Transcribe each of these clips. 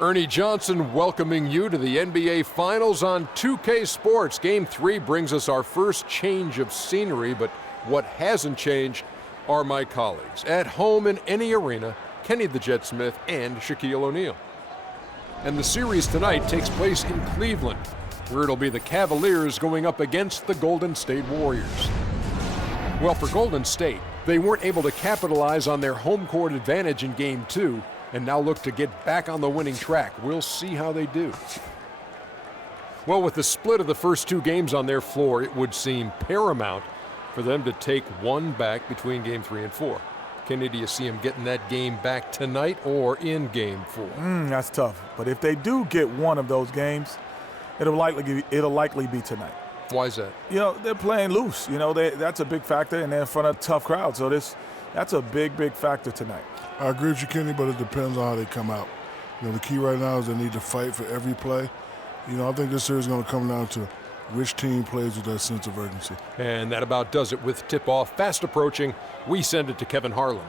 Ernie Johnson welcoming you to the NBA Finals on 2K Sports. Game 3 brings us our first change of scenery, but what hasn't changed are my colleagues. At home in any arena, Kenny the Jet Smith and Shaquille O'Neal. And the series tonight takes place in Cleveland, where it'll be the Cavaliers going up against the Golden State Warriors. Well, for Golden State, they weren't able to capitalize on their home court advantage in Game 2, and now look to get back on the winning track. We'll see how they do. Well, with the split of the first 2 games on their floor, it would seem paramount for them to take one back between Game 3 and 4. Kenny, do you see them getting that game back tonight or in Game 4? That's tough. But if they do get one of those games, it'll likely be tonight. Why is that? You know, they're playing loose. You know, that's a big factor, and they're in front of a tough crowd. So that's a big factor tonight. I agree with you, Kenny, but it depends on how they come out. You know, the key right now is they need to fight for every play. You know, I think this series is going to come down to which team plays with that sense of urgency. And that about does it with tip-off fast approaching. We send it to Kevin Harlan.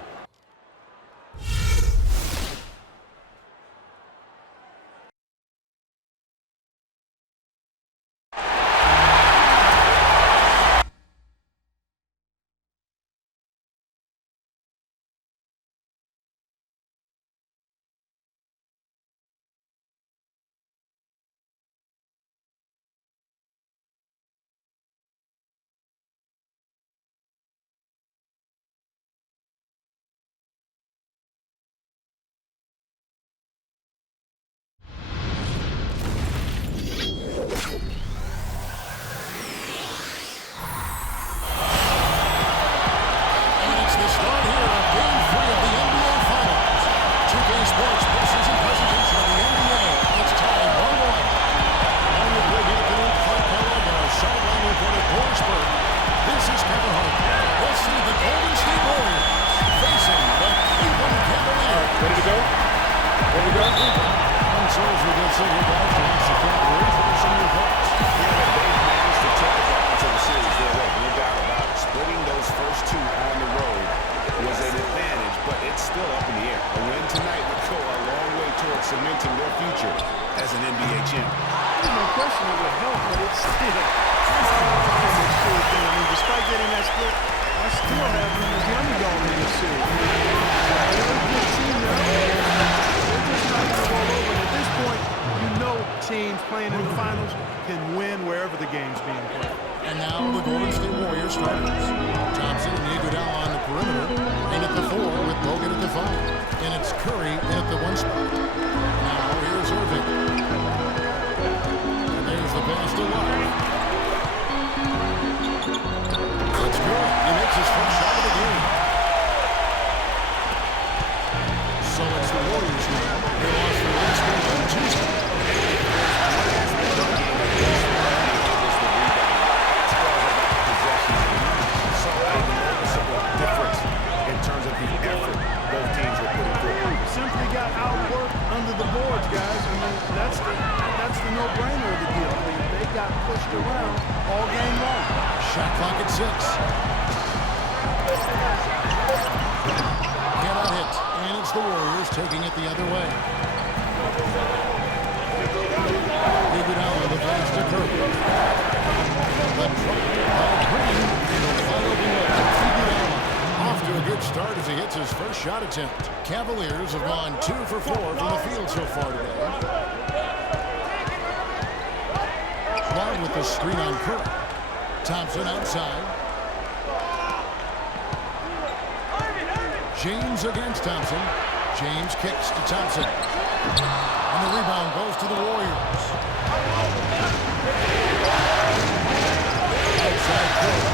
cementing their future as an NBA champion. There's no question it would help, but it's still I mean, despite getting that split, I still have them as the underdog in this series. They're a good team now. They're just not going to roll over. And at this point, you know teams playing in the finals can win wherever the game's being played. And now the Golden State Warriors starters. Thompson and Iguodala on the perimeter. In at the 4 with Bogut at the 5. And it's Curry in at the 1 spot. Now here's Irving. And there's the pass to Love. That's good. He makes his first shot of the game. So it's the Warriors now. They lost their last game on Tuesday. Simply got outworked under the boards, guys. I mean, that's the no-brainer of the deal. I mean, they got pushed around all game long. Shot clock at 6. Cannot hit, and it's the Warriors taking it the other way. Iguodala the pass to Curry. The try by Green. The follow below. Iguodala off to a good start as he hits his first shot attempt. Cavaliers have gone 2 for 4 from the field so far today. Love with the screen on Curry. Thompson outside. James against Thompson. James kicks to Thompson. And the rebound goes to the Warriors. Outside Curry.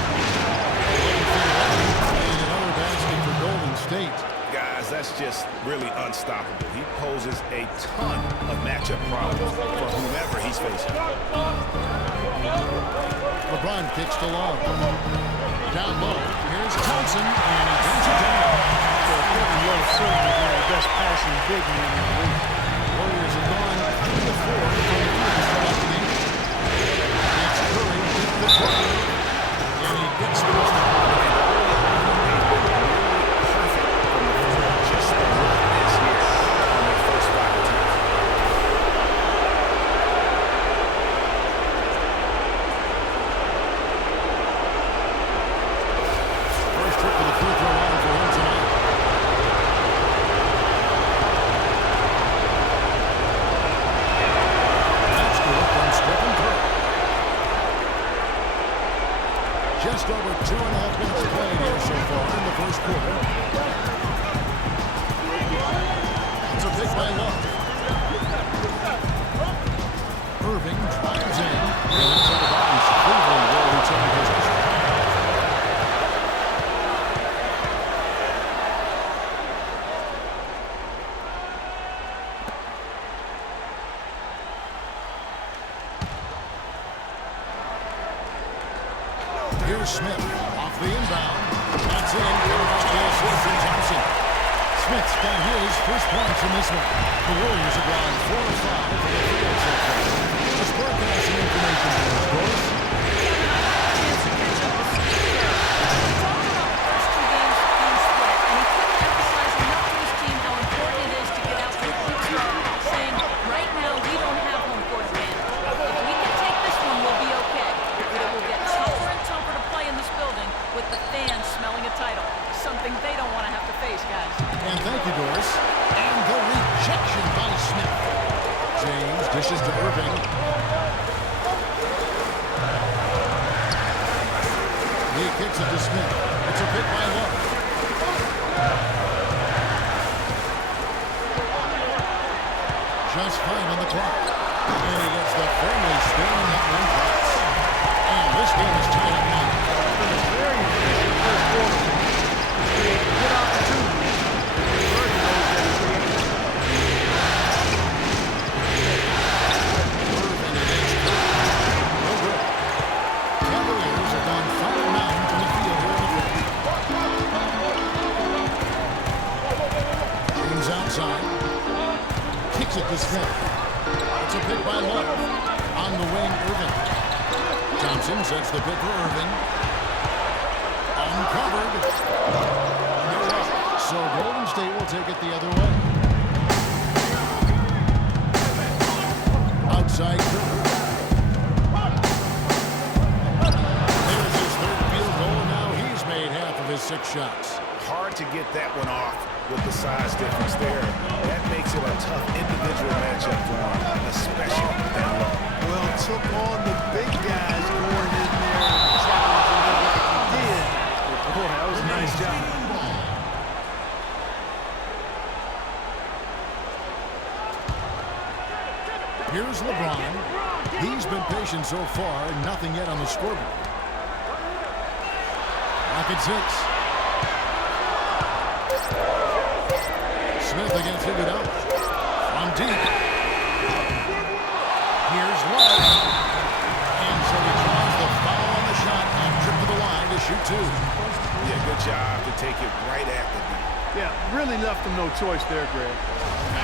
Another basket for Golden State. Guys, that's just really unstoppable. He poses a ton of matchup problems for whomever he's facing. LeBron kicks to Love. Down low. Here's Thompson, and he brings it down. So Kevin Love certainly one of the best passing big men in the league. Warriors have gone 3 to 4 from the field throughout the game. It's Curry with the try. And he gets the 2.5 minutes played here so far in the first quarter. It's a pick by Love. Irving drives in. And into the bounce. Cleveland will retain possession. Here's Smith off the inbound. That's in. Coming off the assist from Johnson. Smith's got his first points in this one. The Warriors have gone 4 of 5 from the field so far. Just broadcasting information for us, boys. Chance to catch up with Steve here. We talked about the first 2 games being split, and he couldn't emphasize enough to his team how important it is to get out to a quick start, saying, right now we don't have home court advantage. If we can take this one, we'll be okay. But it will get tougher and tougher to play in this building with the fans smelling a title. Something they don't want to have to face, guys. And thank you, Doris. And the rejection by Smith. James dishes to Irving. He kicks it to Smith. It's a pick by Love. Just 5 on the clock. And he gets the firmly spinning that one pass. And this game is tied up now. It's been a very efficient first quarter. It's created good opportunities. And Virgil knows that he created them. Irving against Curry. No good. Cavaliers have gone 5 of 9 from the field here in the fifth. James outside. Kicks it to Smith. It's a pick by Love. On the wing, Irving. Thompson sets the pick for Irving. Uncovered. No up. So Golden State will take it the other way. Outside Curry. There's his 3rd field goal. Now he's made half of his 6 shots. Hard to get that one off with the size difference there. That makes it a tough individual matchup for him, especially down low. Well, took on the big guys going in there and challenging them like he did. Boy, that was a nice job. Here's LeBron. He's been patient so far, nothing yet on the scoreboard. Rocket 6. Smith again figured out. From deep. Here's Love. And so he draws the foul on the shot and trip to the line to shoot 2. Yeah, good job to take it right after the. Yeah, really left him no choice there, Greg.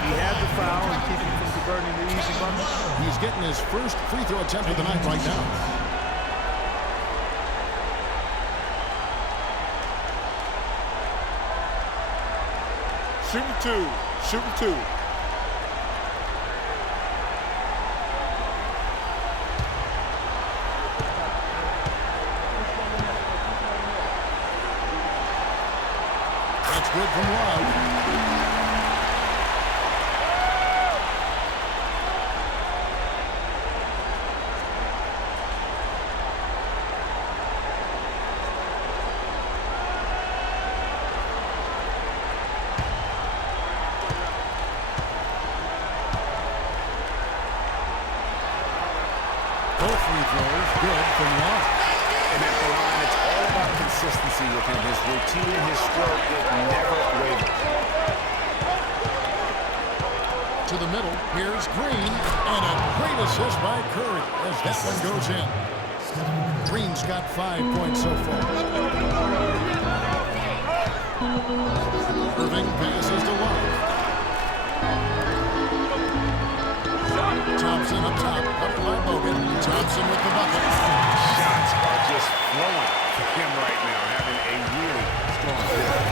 He had the foul and keep him from converting the easy bucket. He's getting his first free throw attempt of the night right now. Shooting 2. Shooting 2. That's good from Love. Both free throws good from Love. And at the line, it's all about consistency with him. His routine, his stroke, it never wavers. To the middle, here's Green, and a great assist by Curry as that one goes in. Green's got 5 points so far. Irving passes to Love. Thompson up top, up by Bogan. Thompson with the bucket. Shots are just flowing for him right now, having a really strong quarter.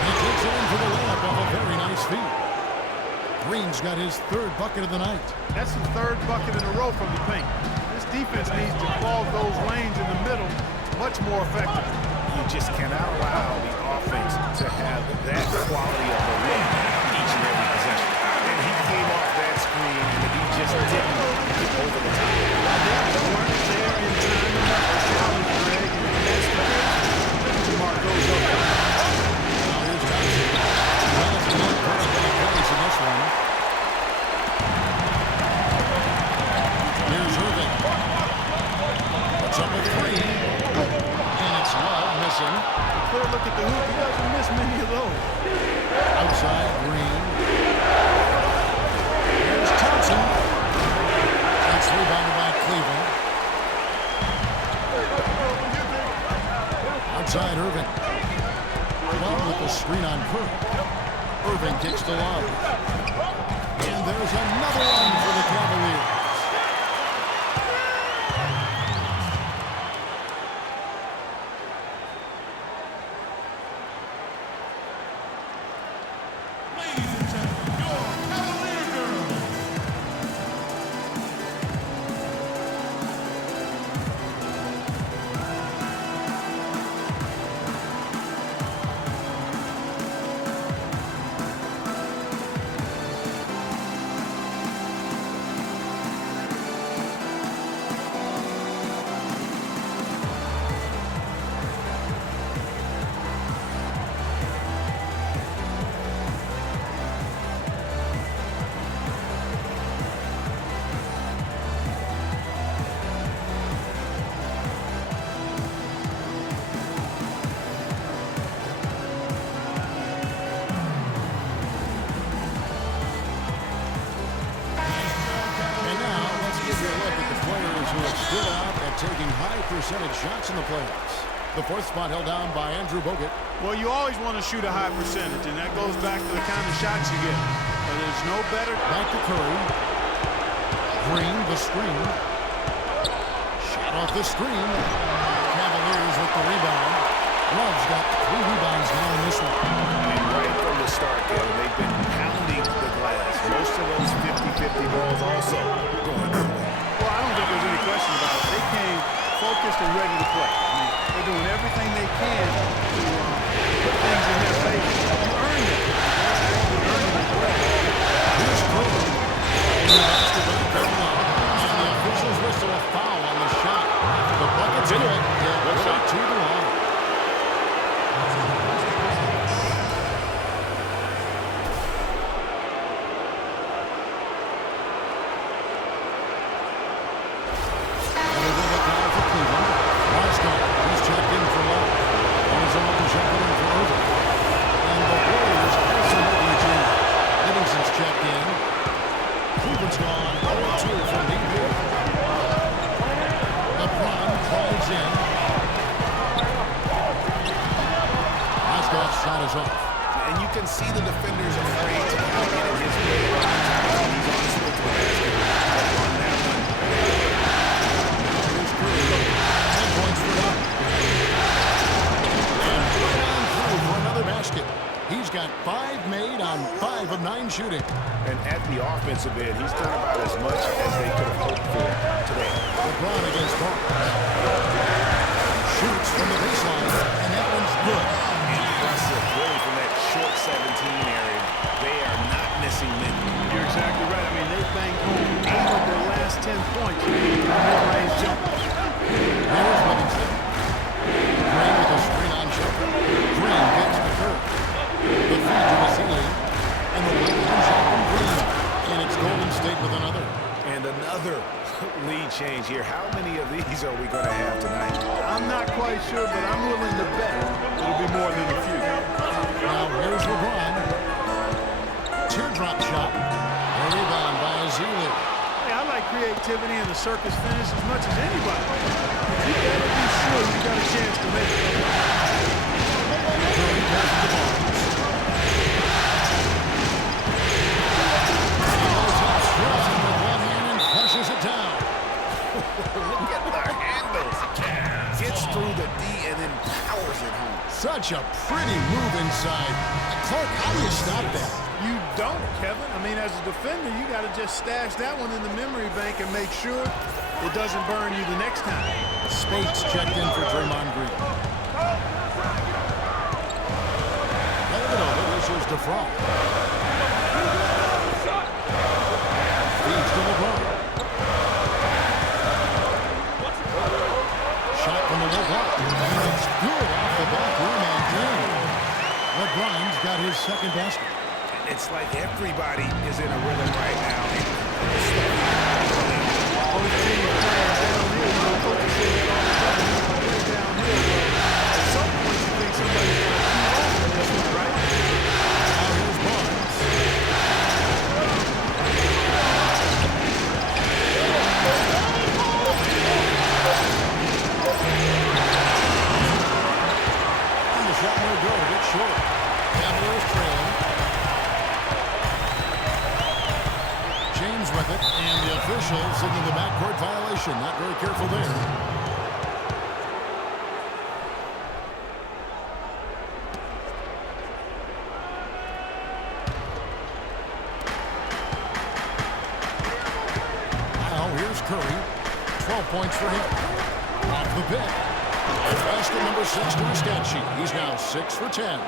He takes it in for the layup off a very nice feed. Green's got his 3rd bucket of the night. That's the 3rd bucket in a row from the paint. This defense needs to clog those lanes in the middle much more effectively. You just cannot allow the offense to have that quality of a look each and every possession. And he came off that screen, and he just didn't get over the top. many of those. Outside, Green. There's Thompson. That's rebounded by Cleveland. Outside, Irving. Love with the screen on Curry. Irving kicks to Love. And there's another one for the Cavaliers. Taking high percentage shots in the playoffs. The fourth spot held down by Andrew Bogut. Well, you always want to shoot a high percentage, and that goes back to the kind of shots you get. But there's no better. Back to Curry. Green, the screen. Shot off the screen. Cavaliers with the rebound. Love's got 3 rebounds now in this one. And right from the start, they've been pounding the glass. Most of those 50-50 balls also going their way. Well, I don't think there's any question about it. They came focused and ready to play. I mean, they're doing everything they can to put things in their favor. You earned it. You earned it well. Here's Curry. And the basketball coming up. And the officials whistle a foul on the shot. The bucket's good. Yeah, one shot to the line. And you can see the defenders afraid to get in his way. He's on his foot to the basket. On that one. Here's Curry. 10 points for Love. And right on through for another basket. He's got 5 made on 5 of 9 shooting. And at the offensive end, he's done about as much as they could have hoped for today. LeBron against Barnes. Shoots from the baseline, and that one's good. Impressive, really, from that short 17 area. They are not missing many. You're exactly right. I mean, they banged home 8 of their last 10 points in mid-range jumpers. Here's Livingston. Green with a screen-on jumper. Green gets the curve. The feed to Vasily. And the left-hand shot from Green. And it's Golden State with another. And another lead change here. How many of these are we going to have tonight? I'm not quite sure, but I'm willing to bet it'll be more than a few. Now here's LeBron. Teardrop shot. A rebound by Vasily. Hey, I like creativity and the circus finish as much as anybody. You better be sure you got a chance to make it. Curry passes the ball. Pushes it down. Look at the handles. Gets through the D and then powers it home. Such a pretty move inside. Clark, how do you stop that? You don't, Kevin. I mean, as a defender, you got to just stash that one in the memory bank and make sure it doesn't burn you the next time. Spates checked in for Draymond Green. Let it over. This is DeFraud. Feeds to LeBron. Shot from the low block. And it's good off the back rim and in. LeBron's got his second basket. It's like everybody is in a rhythm right now. Both teams playing downhill. You know, coaches say that all the time. Play downhill. At some point, you think somebody's going to shoot off in this one. official signaling the backcourt violation. Not very careful there. Here's Curry. 12 points for him. Off the pick. Basket number 6 to the stat sheet. He's now 6 for 10.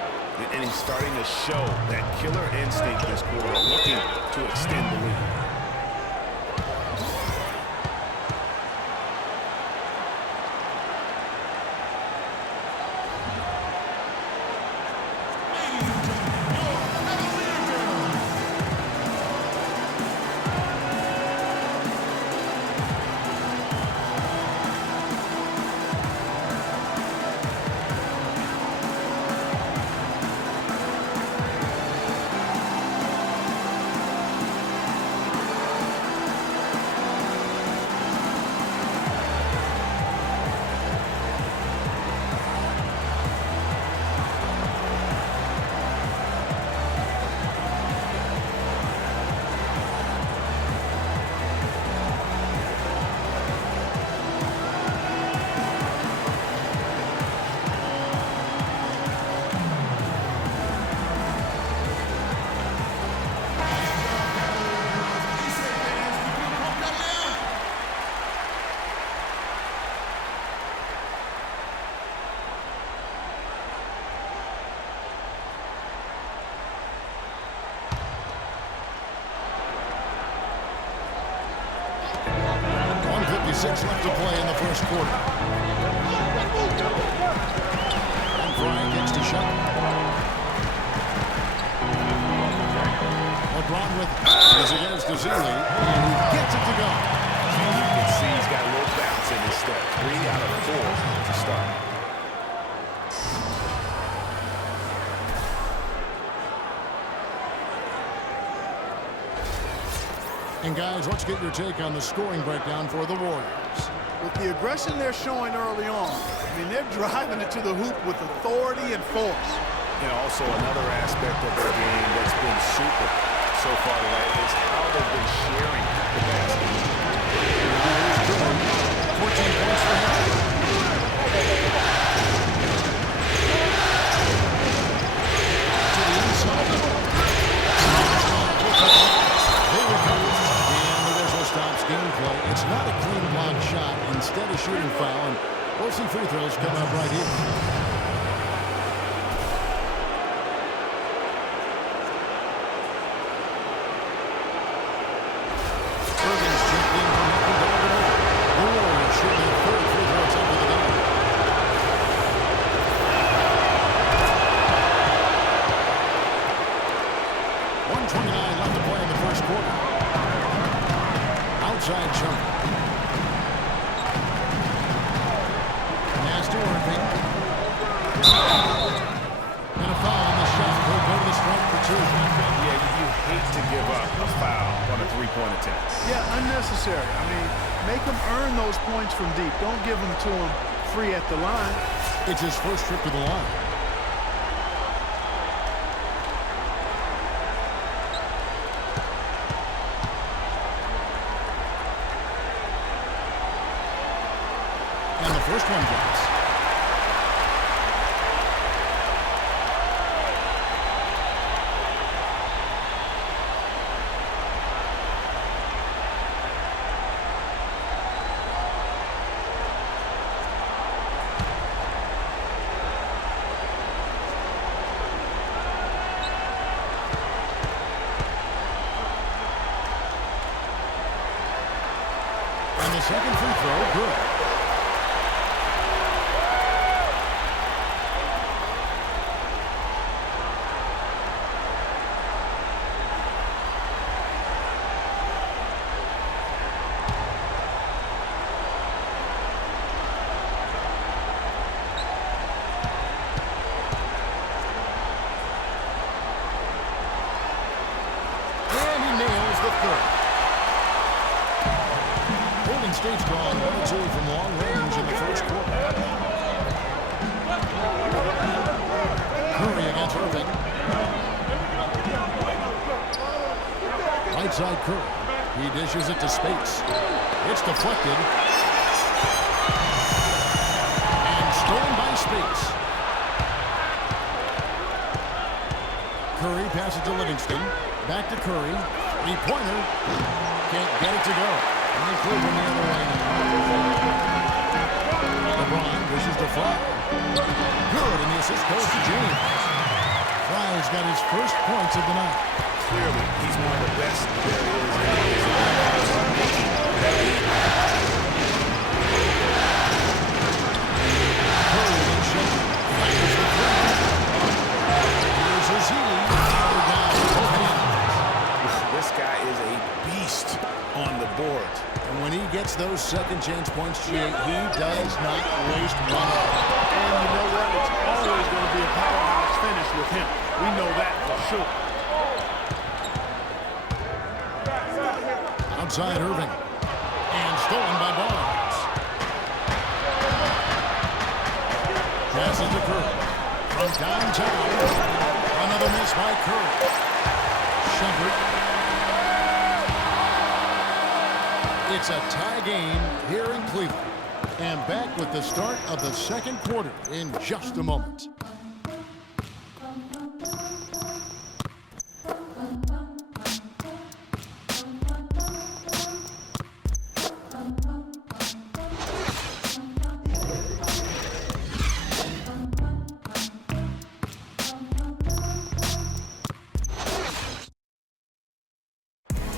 And he's starting to show that killer instinct this quarter, looking to extend the lead. Six left to play in the first quarter. And Bryant gets to shot. LeBron with is against the Zealy, and he gets it to go. You can see he's got a little bounce in his step. 3 out of 4 to start. And guys, let's get your take on the scoring breakdown for the Warriors. With the aggression they're showing early on, I mean, they're driving it to the hoop with authority and force. And also another aspect of their game that's been super so far tonight is how they've been sharing the basket. 14 points for him. To the inside. They recover. And the whistle stops gameplay. It's not a clean block shot. Instead, a shooting foul. And we'll see free throws come up right here. Outside jumper. Nasty working. And a foul on the shot. He'll go to the strike for 2. Yeah, you hate to give up a foul on a three-point attempt. Yeah, unnecessary. I mean, make them earn those points from deep. Don't give them to them free at the line. It's his first trip to the line. And the first one drops. And the second free throw, good. And he nails the third. Golden State's gone 1-2 from long range in the first quarter. Curry against Irving. Right side Curry. He dishes it to Spates. It's deflected. And stolen by Spates. Curry passes to Livingston. Back to Curry. Three-pointer. Can't get it to go. And Cleveland the other way now. LeBron wishes to Fry. Good, and the assist goes to James. Fry's got his first points of the night. Clearly, he's one of the best there is. Curry and Shepard. Fires the three. Here's Azili. Down both hands. This guy is a beast on the board. And when he gets those second chance points, he does not waste one. And you know what? It's always going to be a powerhouse finish with him. We know that for sure. Outside Irving. And stolen by Barnes. Passes to Curry. From downtown. Another miss by Curry. Shepard. It's a tie game here in Cleveland. And back with the start of the second quarter in just a moment.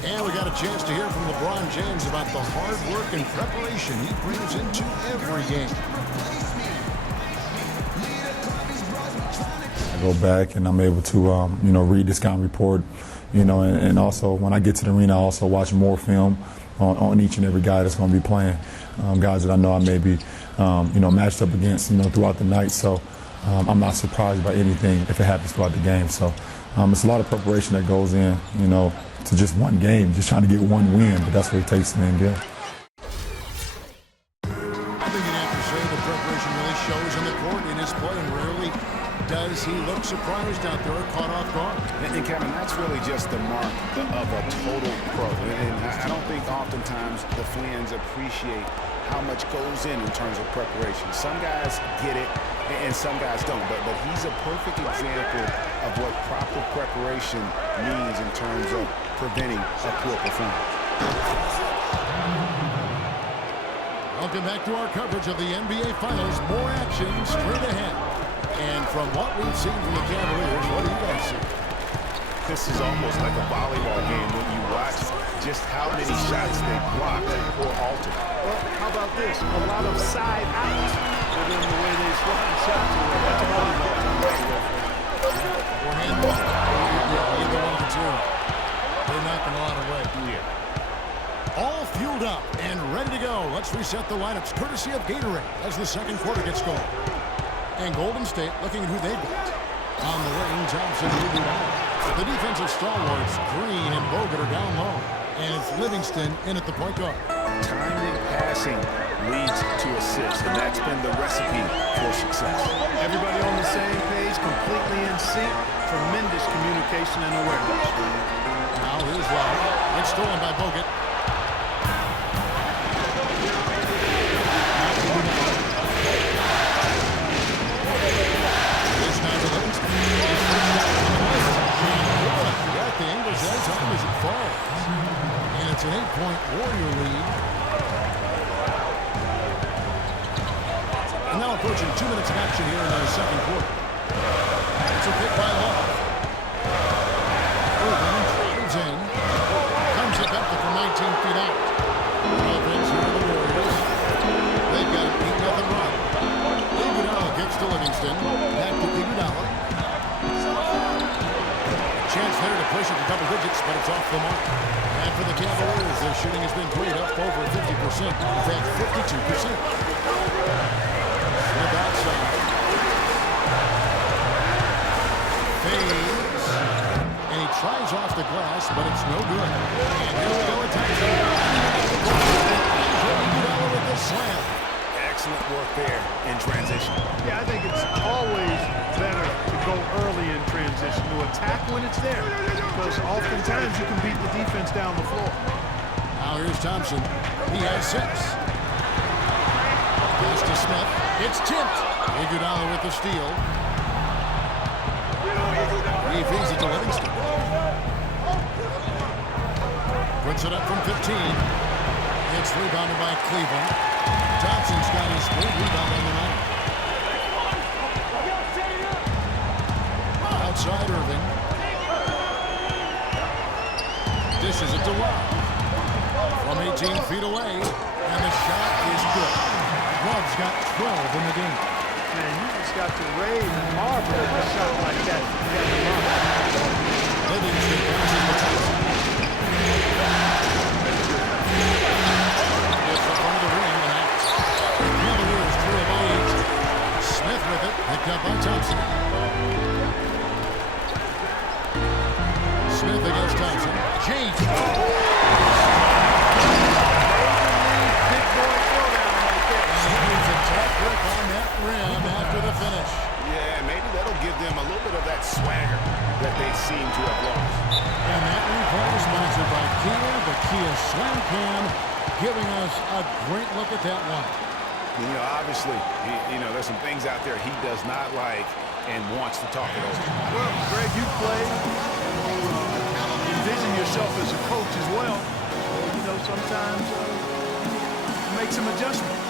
And we got a chance to hear from LeBron James about the hard work and preparation he brings into every game. I go back and I'm able to, read the scouting report, and also when I get to the arena, I also watch more film on each and every guy that's going to be playing, guys that I know I may be, matched up against, throughout the night. So I'm not surprised by anything if it happens throughout the game. So it's a lot of preparation that goes in, to just one game, just trying to get one win, but that's what it takes to win the game. I think you'd have to say the preparation really shows in the court in his play, and rarely does he look surprised out there or caught off guard. And Kevin, that's really just the mark of a total pro. And I don't think oftentimes the fans appreciate how much goes in terms of preparation. Some guys get it, and some guys don't. But he's a perfect example of what proper preparation means in terms of preventing a poor performance. Welcome back to our coverage of the NBA Finals. More action straight ahead. And from what we've seen from the Cavaliers, what do you guys see? This is almost like a volleyball game when you watch just how many shots they blocked or altered. Well, how about this? A lot of side outs within the way they swap the shots. That's a volleyball team right there. Or handball. Either one of the two. They're knocking a lot away. Yeah. All fueled up and ready to go. Let's reset the lineups courtesy of Gatorade as the second quarter gets going. And Golden State looking at who they've got. On the wing, Thompson moving out. The defensive stalwarts, Green and Bogut, are down low. And it's Livingston in at the point guard. Timely passing leads to assists, and that's been the recipe for success. Everybody on the same page, completely in sync. Tremendous communication and awareness. Now here's Love. It's stolen by Bogut. It's now to Livingston. At the English edge, time as it falls. And it's an 8-point Warrior lead. And now approaching 2 minutes of action here in the second quarter. It's a pick by Love. Irving drives in. Comes up empty from 19 feet out. Offense here for the Warriors. They've got an 8-0 run. Iguodala gets to Livingston. Back to Iguodala. Chance there to push it to double digits, but it's off the mark. And for the Cavaliers, their shooting has been great, up over 50%. In fact, 52%. Slip outside. Fades. And he tries off the glass, but it's no good. And here we go at Tyson. Iguodala with the slam. Excellent work there in transition. Yeah, I think it's always better to go early in transition, to attack when it's there, because oftentimes you can beat the defense down the floor. Now here's Thompson. He has 6. Pass to Smith. It's tipped. Iguodala with the steal. He feeds it to Livingston. Puts it up from 15. It's rebounded by Cleveland. Thompson's got his 3rd rebound on the night. Outside Irving. Dishes it to Love. From 18 feet away. And the shot is good. Love's got 12 in the game. Man, you just got to raise and marvel at a shot like that. Livingston passes the Thompson. Gets up under the rim and out. Cavaliers trail by 8. Smith with it, picked up by Thompson. Smith against Thompson. James. Big boy showdown right there. He's a tough grip on that rim after the finish. Yeah, maybe that'll give them a little bit of that swagger that they seem to have lost. And that replay is sponsored by Kia, the Kia Slam Cam, giving us a great look at that one. You know, obviously, there's some things out there he does not like and wants to talk it over. Well, Greg, you played. Envision yourself as a coach as well. Sometimes make some adjustments.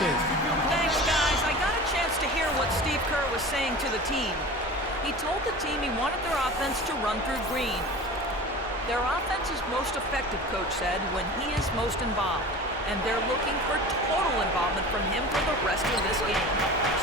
Thanks, guys. I got a chance to hear what Steve Kerr was saying to the team. He told the team he wanted their offense to run through Green. Their offense is most effective, Coach said, when he is most involved. And they're looking for total involvement from him for the rest of this game.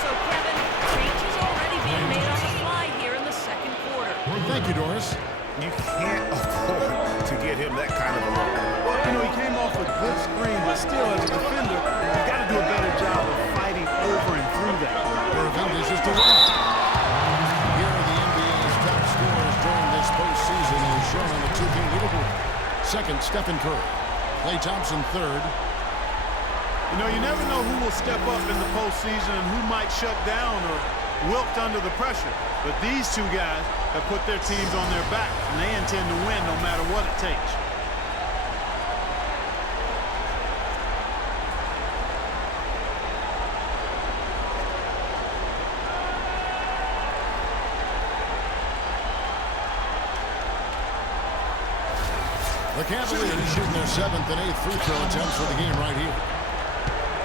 So, Kevin, changes already being made on the fly here in the second quarter. Thank you, Doris. You can't afford to get him that kind of a look. Well, he came off a good screen, but still, as a defender, you got to do a better job of fighting over and through that. Irving dishes to Love. Here are the NBA's top scorers during this postseason as shown on the 2K leaderboard. Second, Stephen Curry. Klay Thompson third. You never know who will step up in the postseason and who might shut down or wilt under the pressure. But these two guys have put their teams on their back, and they intend to win no matter what it takes. The Cavaliers shooting their 7th and 8th free throw attempts for the game right here.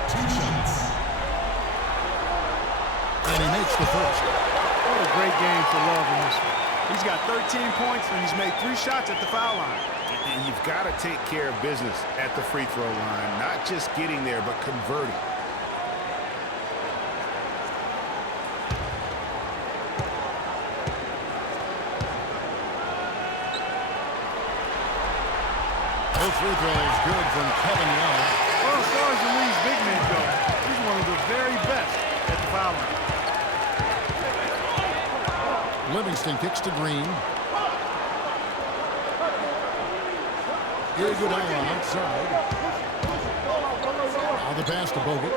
2 shots. And he makes the first. What a great game for Love in this one. He's got 13 points, and he's made 3 shots at the foul line. And you've got to take care of business at the free throw line, not just getting there, but converting. Both free throws good from Kevin Love. Well, as far as the league's big men go, he's one of the very best at the foul line. Livingston kicks to Green. Iguodala outside. Now the pass to Bogut.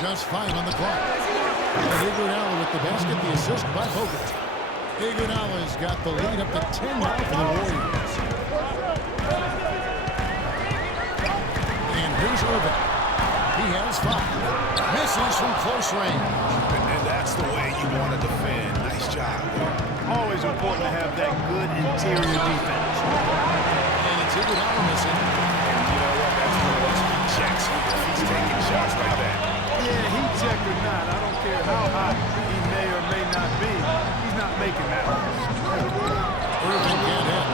Just 5 on the clock. And Iguodala with the basket, the assist by Bogut. Iguodala's got the lead up to 10 now for the Warriors. And here's Irving. He has 5. Misses from close range. And that's the way you want to defend. Nice job. Always important to have that good interior defense. And it's Iguodala missing. And you know what? That's one of those heat checks. He's taking shots like that. Yeah, heat check or not, I don't care how hot he may or may not be. He's not making that. Irving can't hit.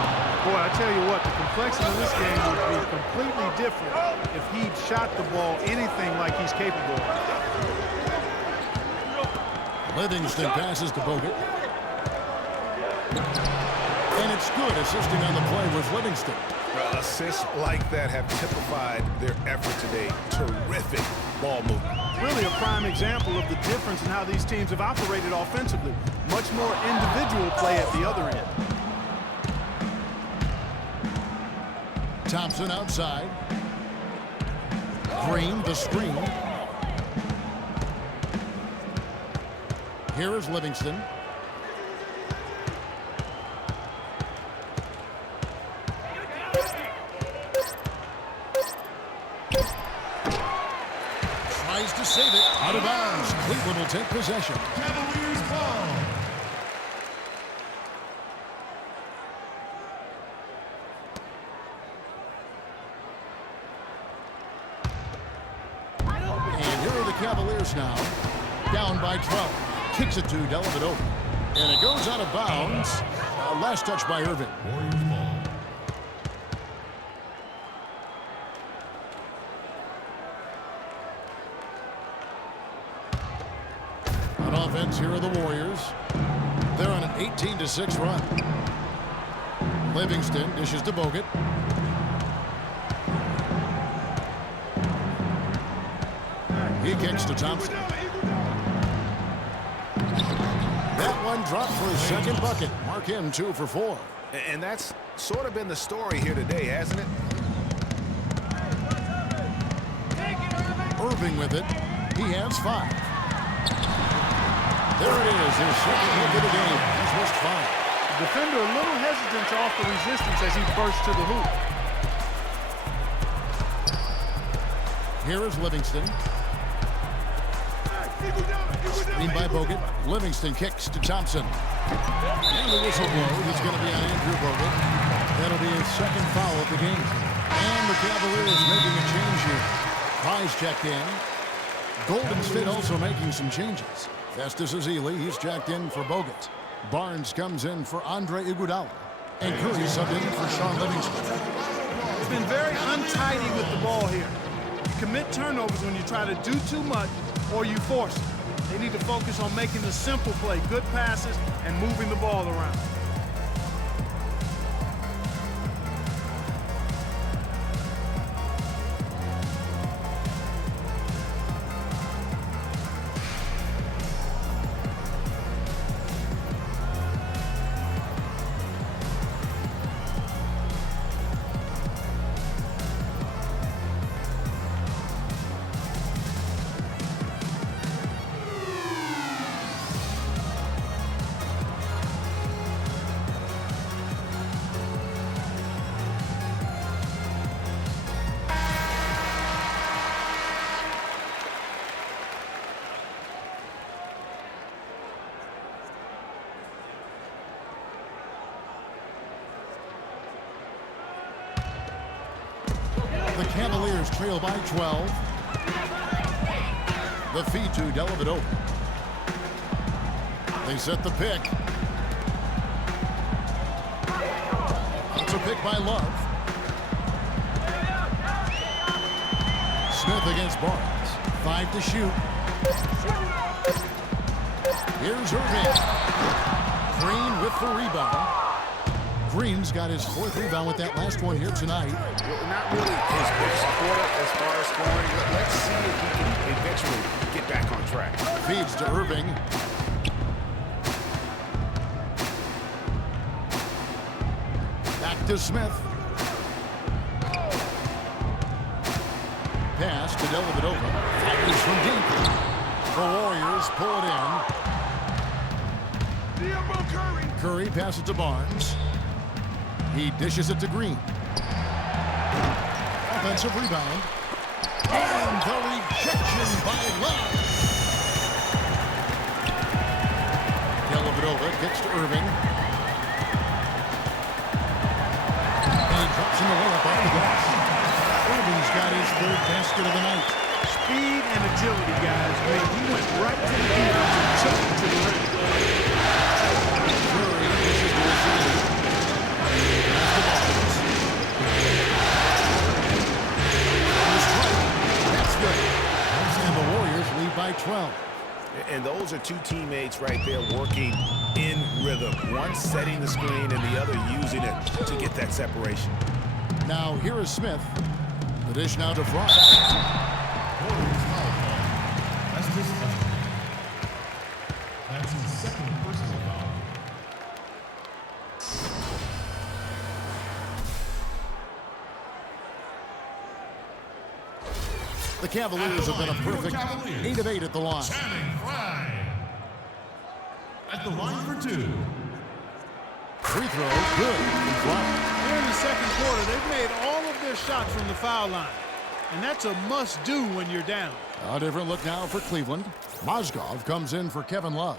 Boy, I tell you what. what, the complexion of this game would be completely different if he'd shot the ball anything like he's capable of. Livingston passes to Bogut. And it's good, assisting on the play with Livingston. Assists like that have typified their effort today. Terrific ball movement. Really a prime example of the difference in how these teams have operated offensively. Much more individual play at the other end. Thompson outside. Green, the screen. Here is Livingston. Tries to save it. Out of bounds. Cleveland will take possession. Cavaliers ball. And here are the Cavaliers now. Down by 12. Kicks it to Dellavedova. And it goes out of bounds. Last touch by Irving. Warriors ball. On offense, here are the Warriors. They're on an 18-6 run. Livingston dishes to Bogut. He kicks to Thompson. That one dropped for his second bucket. Mark him 2 for 4. And that's sort of been the story here today, hasn't it? Irving with it. He has 5. There it is, his second hit of the game. He's missed 5. The defender a little hesitant to offer resistance as he bursts to the hoop. Here is Livingston. Screen by Bogut. Livingston kicks to Thompson. And the whistle blows. It's going to be on Andrew Bogut. That'll be his second foul of the game. And the Cavaliers making a change here. Prize checked in. Golden State also making some changes. Festus Ezeli, he's checked in for Bogut. Barnes comes in for Andre Iguodala. And Curry subbed in for Sean Livingston. It's been very untidy with the ball here. You commit turnovers when you try to do too much or you force it. They need to focus on making the simple play, good passes, and moving the ball around. The Cavaliers trail by 12. The feed to Dellavedova. They set the pick. It's a pick by Love. Smith against Barnes. 5 to shoot. Here's Irving. Green with the rebound. Green's got his 4th rebound with that last one here tonight. Not really his best quarter as far as scoring. Let's see if he can eventually get back on track. Feeds to Irving. Back to Smith. Pass to Dellavedova. Fires from deep. The Warriors pull it in. Curry passes to Barnes. He dishes it to Green. Offensive rebound. And the rejection by Love. Dellavedova kicks to Irving. And he drops in the layup off the glass. Irving's got his 3rd basket of the night. Speed and agility, guys. Man, he went right to the defense and took it to the rim. Curry dishes to Ezeli. 12. And those are two teammates right there working in rhythm. One setting the screen and the other using it to get that separation. Now here is Smith. The dish now to Fry. That's his second personal foul. The Cavaliers have been a perfect 8 of 8 at the line. Channing Frye at the line for 2. Free throw, good from Frye. Here in the second quarter, they've made all of their shots from the foul line. And that's a must-do when you're down. A different look now for Cleveland. Mozgov comes in for Kevin Love.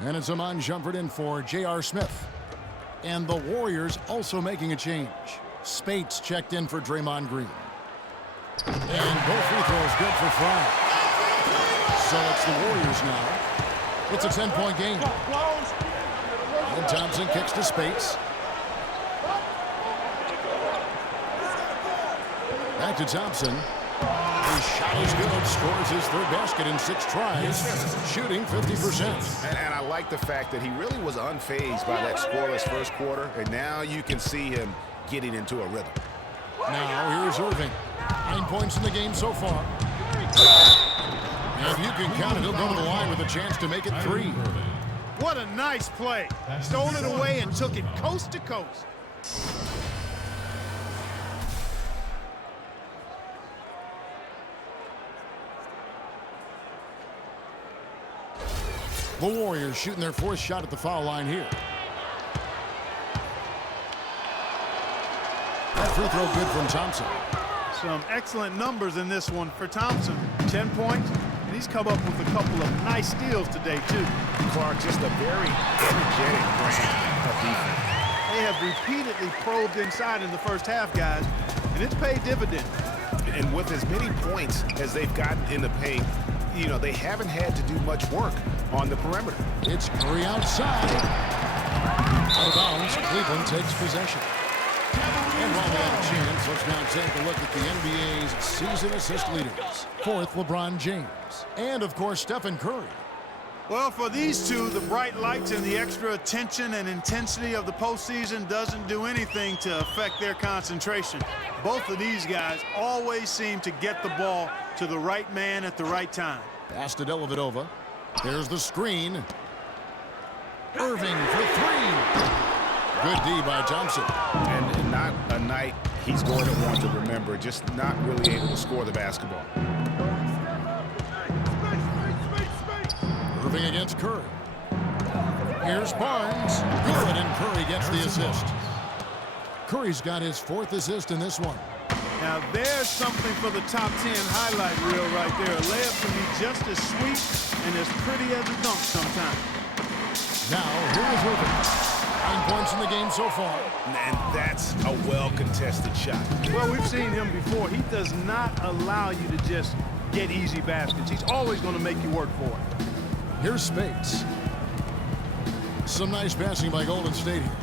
And it's Iman Shumpert in for J.R. Smith. And the Warriors also making a change. Spates checked in for Draymond Green. And both free throws good for Frye. So it's the Warriors now. It's a 10-point game. And Thompson kicks to Spates. Back to Thompson. His shot is good. Scores his third basket in 6 tries. Shooting 50%. And I like the fact that he really was unfazed by that scoreless first quarter. And now you can see him getting into a rhythm. Now here's Irving. 9 points in the game so far. And you can count it, he'll go to the line with a chance to make it 3. What a nice play. Stole it away and took it coast to coast. The Warriors shooting their 4th shot at the foul line here. That free throw good from Thompson. Some excellent numbers in this one for Thompson. 10 points, and he's come up with a couple of nice steals today, too. Clark, just a very energetic brand of defense. They have repeatedly probed inside in the first half, guys, and it's paid dividends. And with as many points as they've gotten in the paint, you know, they haven't had to do much work on the perimeter. It's Curry outside. Out of bounds, Cleveland takes possession. And while we have a chance, let's now take a look at the NBA's season assist leaders. 4th, LeBron James. And, of course, Stephen Curry. Well, for these two, the bright lights and the extra attention and intensity of the postseason doesn't do anything to affect their concentration. Both of these guys always seem to get the ball to the right man at the right time. Pass to Dellavedova. There's the screen. Irving for 3. Good D by Thompson. And not a night he's going to want to remember, just not really able to score the basketball. Irving against Curry. Here's Barnes. Good, and Curry gets the assist. Curry's got his 4th assist in this one. Now there's something for the top 10 highlight reel right there. A layup can be just as sweet and as pretty as a dunk sometimes. Now here's Irving. 9 points in the game so far. And that's a well-contested shot. Well, we've seen him before. He does not allow you to just get easy baskets. He's always going to make you work for it. Here's Spates. Some nice passing by Golden State here.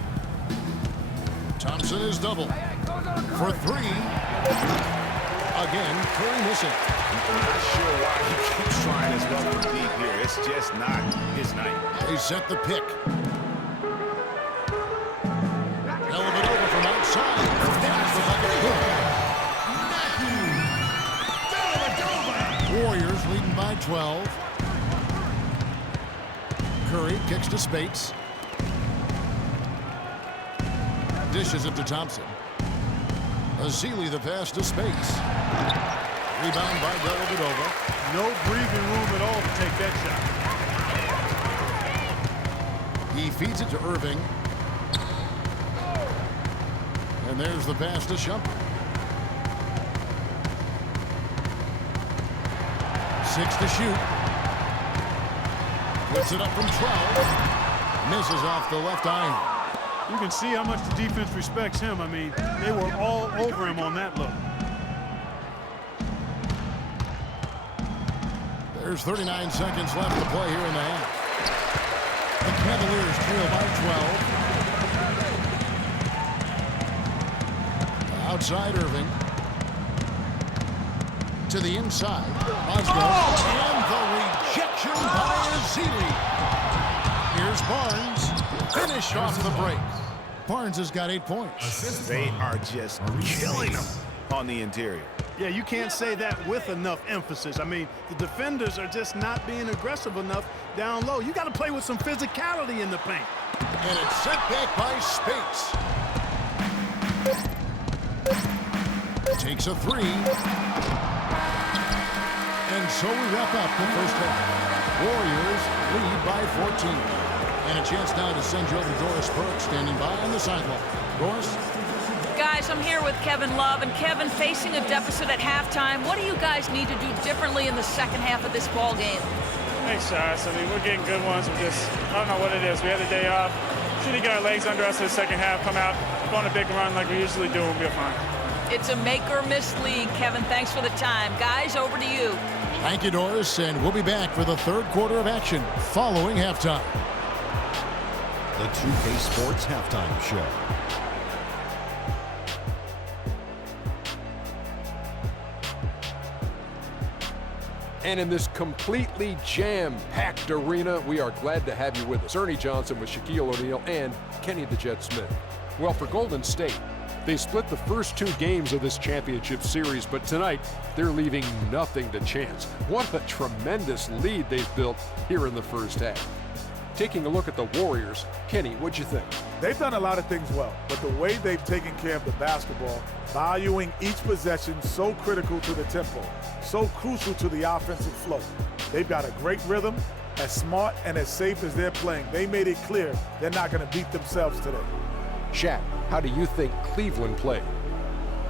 Thompson is double. For 3. Again, Curry missing. I'm not sure why he keeps trying his luck from deep here. It's just not his night. They set the pick. Dellavedova from outside. Warriors leading by 12. Curry kicks to Spates. Dishes it to Thompson. Azili the pass to Spates. Rebound by Dellavedova. No breathing room at all to take that shot. He feeds it to Irving. And there's the pass to Shumpert. 6 to shoot. Puts it up from 12. Misses off the left iron. You can see how much the defense respects him. I mean, they were all over him on that look. There's 39 seconds left to play here in the half. The Cavaliers trail by 12. Outside Irving. To the inside. Mozgov. And the Connection by Zealy. Here's Barnes. Finish off the break. Barnes has got 8 points. They are just killing them on the interior. Yeah, you can't say that with enough emphasis. I mean, the defenders are just not being aggressive enough down low. You got to play with some physicality in the paint. And it's set back by Spates. Takes a three. And so we wrap up the first half. Warriors lead by 14. And a chance now to send you over to Doris Burke, standing by on the sideline. Doris? Guys, I'm here with Kevin Love. And Kevin, facing a deficit at halftime, what do you guys need to do differently in the second half of this ball game? Thanks, Josh. I mean, we're getting good ones. I don't know what it is. We had a day off. Should we get our legs under us in the second half, come out, go on a big run like we usually do, and we'll be fine. It's a make-or-miss league. Kevin, thanks for the time. Guys, over to you. Thank you, Doris. And we'll be back for the third quarter of action following halftime. The 2K Sports Halftime Show. And in this completely jam-packed arena, we are glad to have you with us. Ernie Johnson with Shaquille O'Neal and Kenny the Jet Smith. Well, for Golden State, they split the first 2 games of this championship series, but tonight they're leaving nothing to chance. What a tremendous lead they've built here in the first half. Taking a look at the Warriors, Kenny, what'd you think? They've done a lot of things well, but the way they've taken care of the basketball, valuing each possession so critical to the tempo, so crucial to the offensive flow. They've got a great rhythm, as smart and as safe as they're playing. They made it clear they're not going to beat themselves today. Shaq, how do you think Cleveland played?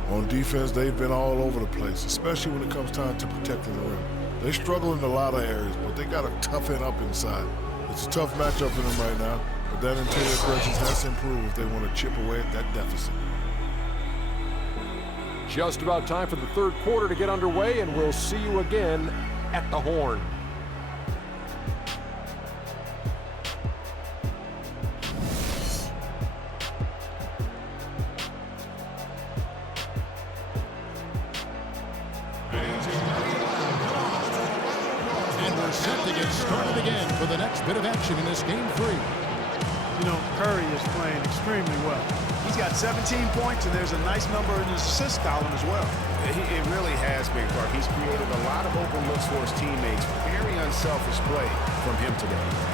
On defense, they've been all over the place, especially when it comes time to protecting the rim. They struggle in a lot of areas, but they got to toughen up inside. It's a tough matchup for them right now, but that interior presence has to improve if they want to chip away at that deficit. Just about time for the third quarter to get underway, and we'll see you again at the Horn. For the next bit of action in this game 3. You know, Curry is playing extremely well. He's got 17 points, and there's a nice number in his assist column as well. It really has been, Clark. He's created a lot of open looks for his teammates. Very unselfish play from him today.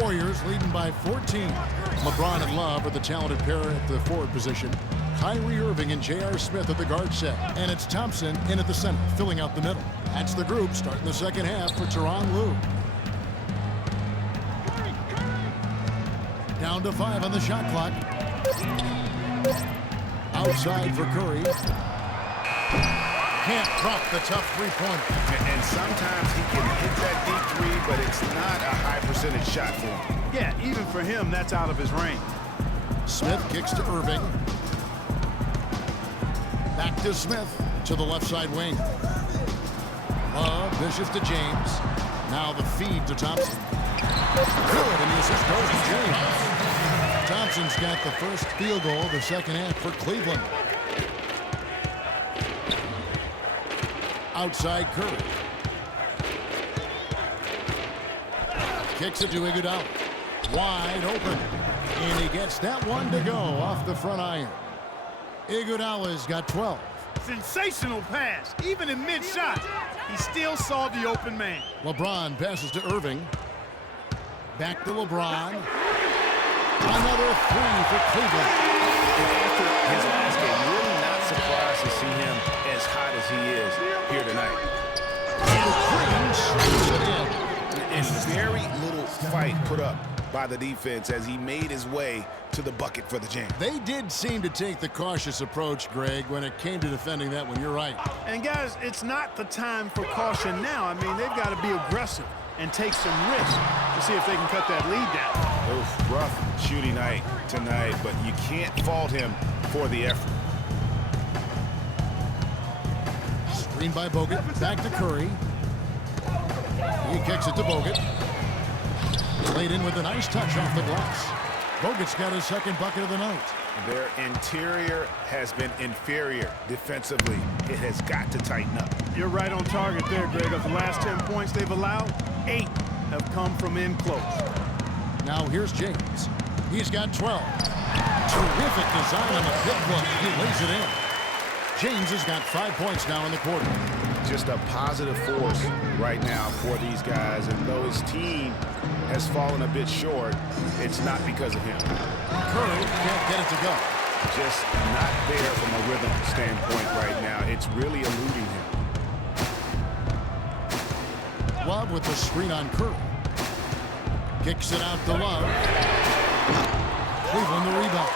Warriors leading by 14. LeBron and Love are the talented pair at the forward position. Kyrie Irving and J.R. Smith at the guard set. And it's Thompson in at the center, filling out the middle. That's the group starting the second half for Tyronn Lue. Down to 5 on the shot clock. Outside for Curry. Can't drop the tough three-pointer. And sometimes he can hit that deep three, but it's not a high percentage shot for him. Yeah, even for him, that's out of his range. Smith kicks to Irving. Back to Smith to the left side wing. Love dishes to James. Now the feed to Thompson. Good, and the assist goes to James. Thompson's got the first field goal of the second half for Cleveland. Outside Curry. Kicks it to Iguodala. Wide open. And he gets that one to go off the front iron. Iguodala's got 12. Sensational pass. Even in mid-shot, he still saw the open man. LeBron passes to Irving. Back to LeBron. Another three for Cleveland. And after his last game, really not surprised to see him as hot as he is here tonight. And very little fight put up by the defense as he made his way to the bucket for the jam. They did seem to take the cautious approach, Greg, when it came to defending that one. You're right. And guys, it's not the time for caution now. I mean, they've got to be aggressive and take some risks to see if they can cut that lead down. It was rough shooting night tonight, but you can't fault him for the effort. Screen by Bogut. Back to Curry. He kicks it to Bogut. Laid in with a nice touch off the glass. Bogut's got his second bucket of the night. Their interior has been inferior defensively. It has got to tighten up. You're right on target there, Greg. Of the last 10 points they've allowed, 8 have come from in close. Now here's James. He's got 12. Terrific design on the pick look. He lays it in. James has got 5 points now in the quarter. Just a positive force right now for these guys. And though his team has fallen a bit short, it's not because of him. Curry can't get it to go. Just not there from a rhythm standpoint right now. It's really eluding him. Love with the screen on Curry. Kicks it out to Love. Cleveland the rebound.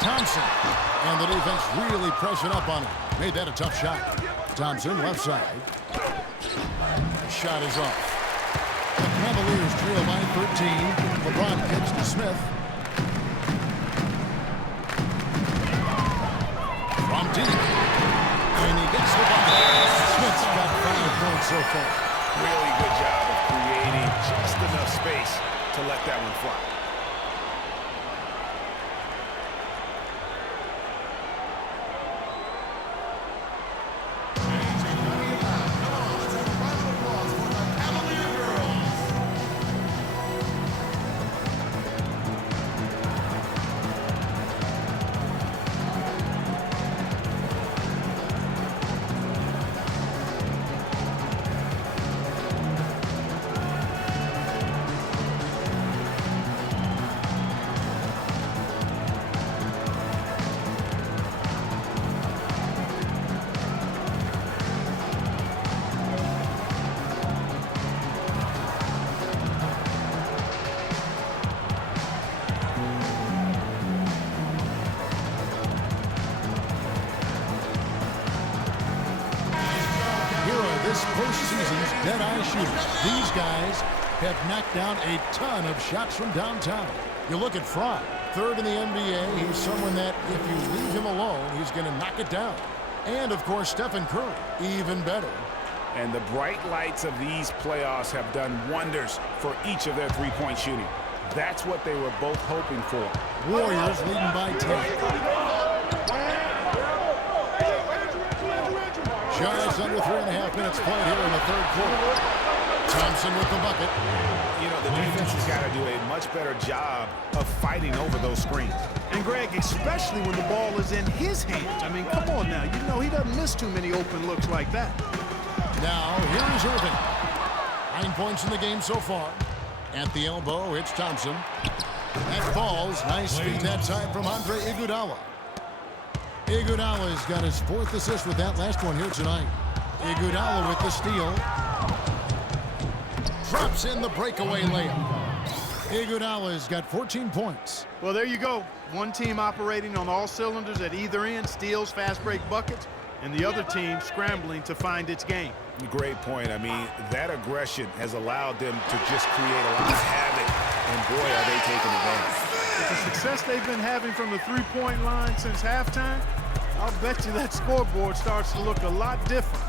Thompson. And the defense really pressing up on him. Made that a tough shot. Thompson left side. Shot is off. The Cavaliers trail by 13. LeBron kicks to Smith. From deep. And he gets the ball. Smith's got 5 points so far. Really good job of creating just enough space to let that one fly. This postseason's dead-eye shooters. These guys have knocked down a ton of shots from downtown. You look at Fry, third in the NBA. He's someone that if you leave him alone, he's going to knock it down. And, of course, Stephen Curry, even better. And the bright lights of these playoffs have done wonders for each of their three-point shooting. That's what they were both hoping for. Warriors leading by 10. Just under 3.5 minutes played here in the third quarter. Thompson with the bucket. You know, the defense has got to do a much better job of fighting over those screens. And Greg, especially when the ball is in his hands. I mean, come on now. You know he doesn't miss too many open looks like that. Now, here's Irving. 9 points in the game so far. At the elbow, it's Thompson. That falls. Nice feed that time from Andre Iguodala. Iguodala's got his 4th assist with that last one here tonight. Iguodala with the steal. Drops in the breakaway layup. Iguodala's got 14 points. Well, there you go. One team operating on all cylinders at either end, steals, fast break buckets, and the other team scrambling to find its game. Great point. I mean, that aggression has allowed them to just create a lot of havoc, and boy, are they taking advantage. With the success they've been having from the three-point line since halftime, I'll bet you that scoreboard starts to look a lot different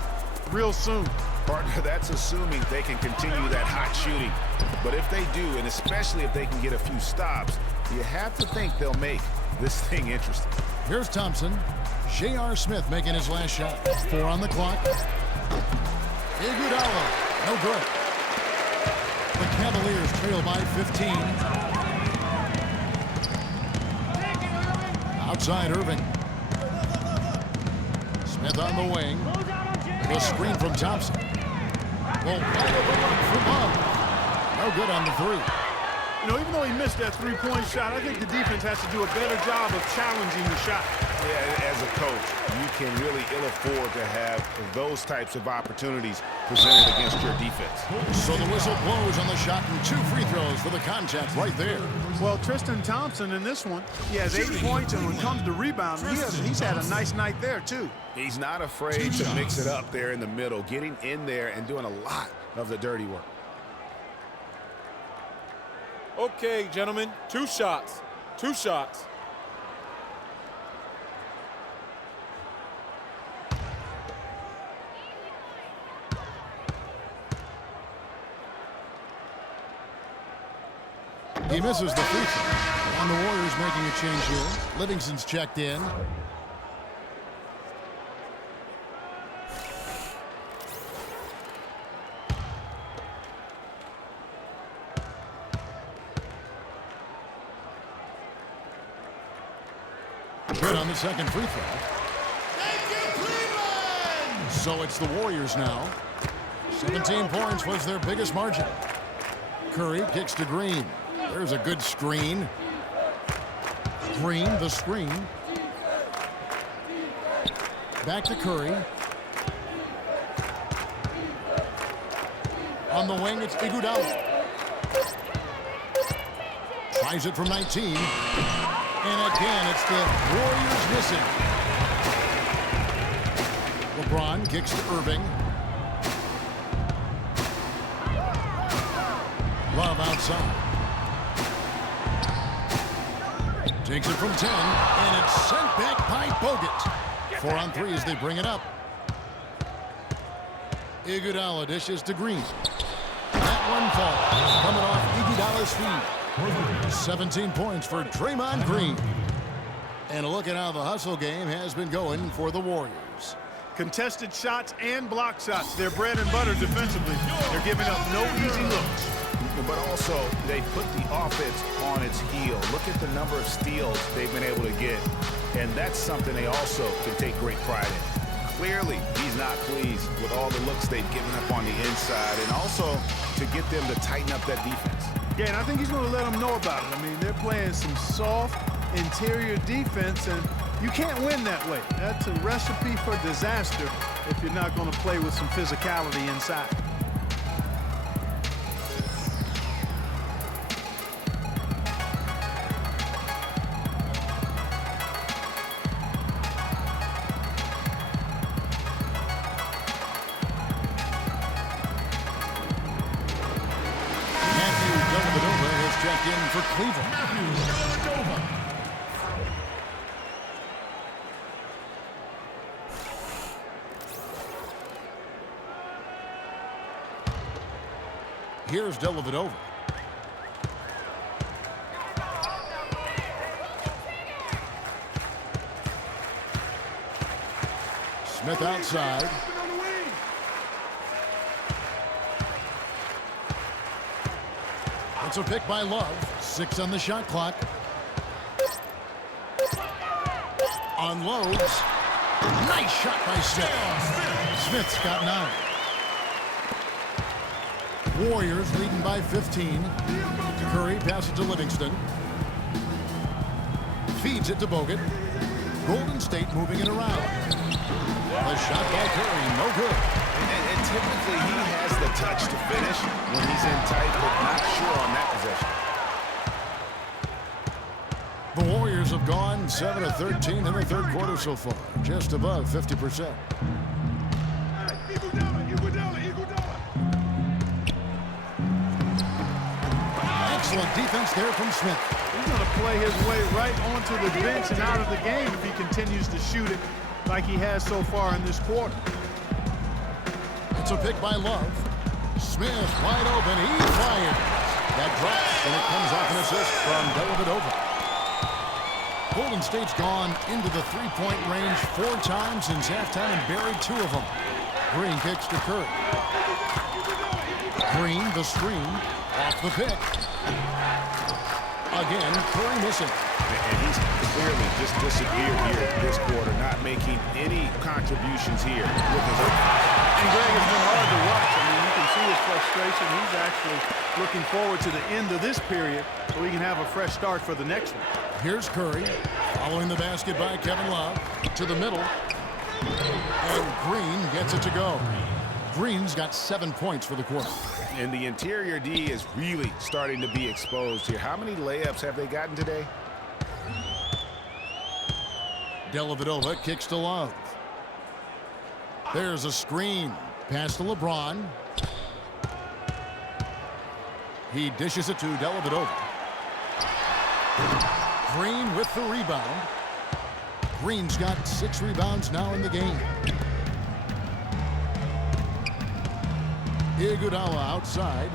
real soon. Partner, that's assuming they can continue that hot shooting. But if they do, and especially if they can get a few stops, you have to think they'll make this thing interesting. Here's Thompson. J.R. Smith making his last shot. 4 on the clock. Iguodala, no good. The Cavaliers trail by 15. Outside Irving. Smith on the wing. The screen from Thompson. Well, from Love. No good on the three. You know, even though he missed that three-point shot, I think the defense has to do a better job of challenging the shot. Yeah, as a coach, you can really ill afford to have those types of opportunities presented against your defense. So the whistle blows on the shot and 2 free throws for the contact right there. Well, Tristan Thompson in this one, he has 8 points, and when it comes to rebounding, he's had a nice night there, too. He's not afraid to mix it up there in the middle, getting in there and doing a lot of the dirty work. Okay, gentlemen, 2 shots. 2 shots. He misses the free throw. And the Warriors making a change here. Livingston's checked in. Good on the second free throw. Thank you, Cleveland! So it's the Warriors now. 17 points was their biggest margin. Curry kicks to Green. There's a good screen. Green, the screen. Back to Curry. On the wing, it's Iguodala. Tries it from 19. And again, it's the Warriors missing. LeBron kicks to Irving. Love outside. Takes it from 10, and it's sent back by Bogut. 4 on 3 as they bring it up. Iguodala dishes to Green. That one falls, coming off Iguodala's feet. 17 points for Draymond Green. And a look at how the hustle game has been going for the Warriors. Contested shots and block shots. They're bread and butter defensively. They're giving up no easy looks. But also, they put the offense on its heel. Look at the number of steals they've been able to get. And that's something they also can take great pride in. Clearly, he's not pleased with all the looks they've given up on the inside, and also to get them to tighten up that defense. Yeah, and I think he's going to let them know about it. I mean, they're playing some soft interior defense, and you can't win that way. That's a recipe for disaster if you're not going to play with some physicality inside. In for Cleveland. Here's Dellavedova. Smith outside. It's a pick by Love. 6 on the shot clock. Unloads. Nice shot by Smith. Smith's got 9. Warriors leading by 15. Curry passes to Livingston. Feeds it to Bogut. Golden State moving it around. The shot by Curry, no good. And typically he has the touch to finish when he's in tight, but not sure on that possession. The Warriors have gone 7 of 13 in the third quarter so far, just above 50%. Excellent defense there from Smith. He's going to play his way right onto the bench and out of the game if he continues to shoot it like he has so far in this quarter. It's a pick by Love. Smith wide open. He fires. That drops, and it comes off an assist from Dellavedova. Golden State's gone into the three-point range 4 times since halftime and buried 2 of them. Green kicks to Curry. Green, the screen, off the pick. Again, Curry missing. And he's clearly just disappeared here this quarter, not making any contributions here with his offense. And Greg, has been hard to watch. I mean, you can see his frustration. He's actually looking forward to the end of this period so he can have a fresh start for the next one. Here's Curry, following the basket by Kevin Love, to the middle. And Green gets it to go. Green's got 7 points for the quarter. And the interior D is really starting to be exposed here. How many layups have they gotten today? Dellavedova kicks to Love. There's a screen. Pass to LeBron. He dishes it to Dellavedova. Green with the rebound. Green's got 6 rebounds now in the game. Iguodala outside.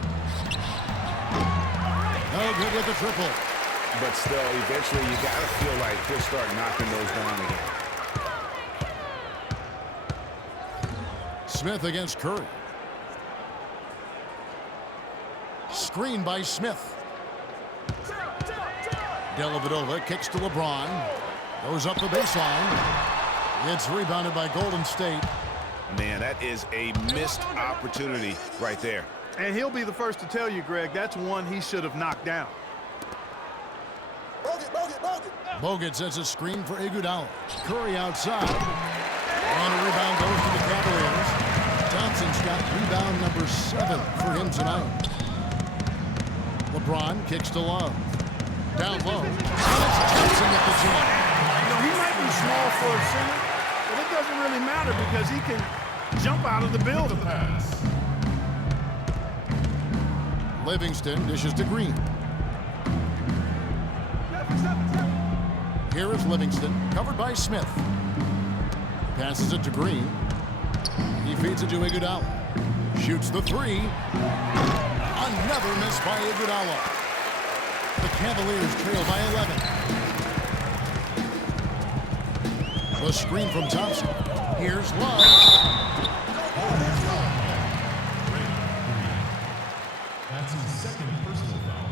No good with the triple. But still, eventually you got to feel like he'll start knocking those down again. Smith against Curry. Screen by Smith. Dellavedova kicks to LeBron. Goes up the baseline. It's rebounded by Golden State. Man, that is a missed opportunity right there. And he'll be the first to tell you, Greg, that's one he should have knocked down. Bogut sets a screen for Iguodala. Curry outside. And a rebound goes to the Cavaliers. Thompson's got rebound number 7 for him tonight. LeBron kicks to Love. Down low. And it's Thompson at the jam. You know, he might be small for a center, but it doesn't really matter because he can jump out of the building. Livingston dishes to Green. Here is Livingston, covered by Smith. Passes it to Green. He feeds it to Iguodala. Shoots the 3. Another miss by Iguodala. The Cavaliers trail by 11. The screen from Thompson. Here's Love. That's his second personal foul.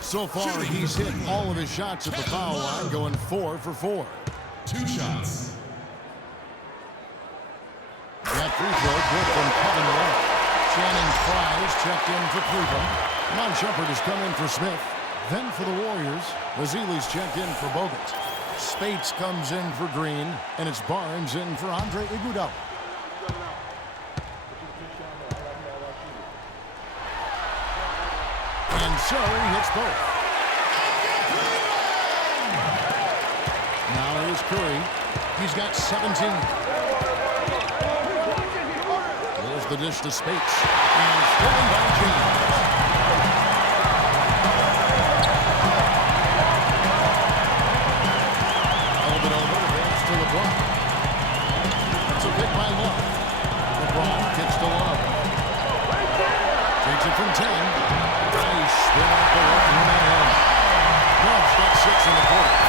So far, he's hit all of his shots at the foul line, going 4 for 4. 2 shots. That free throw good from Kevin Love. Channing Fries checked in for Cleveland. Mon Shumpert has come in for Smith. Then for the Warriors, Vasili's checked in for Bogut. Spates comes in for Green, and it's Barnes in for Andre Iguodala. And so he hits both. Now here's Curry. He's got 17. There's the dish to Spates. And stolen by James. Dellavedova hands to LeBron. It's a pick by Love. LeBron kicks to Love. Takes it from 10. Nice spin off the left rim. Love's got 6 in the quarter.